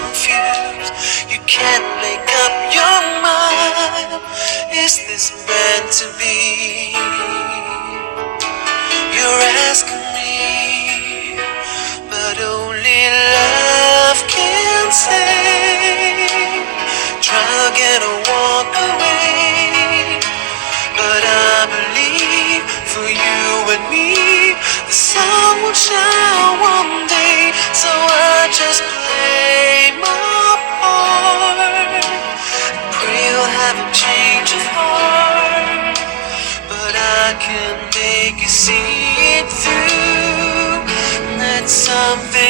confused. You can't make up your mind. Is this meant to be? You're asking me, but only love can say. Try again or walk away, but I believe for you and me the sun will shine one day. So I just play my part, pray you'll have a change of heart. But I can make you see it through. That something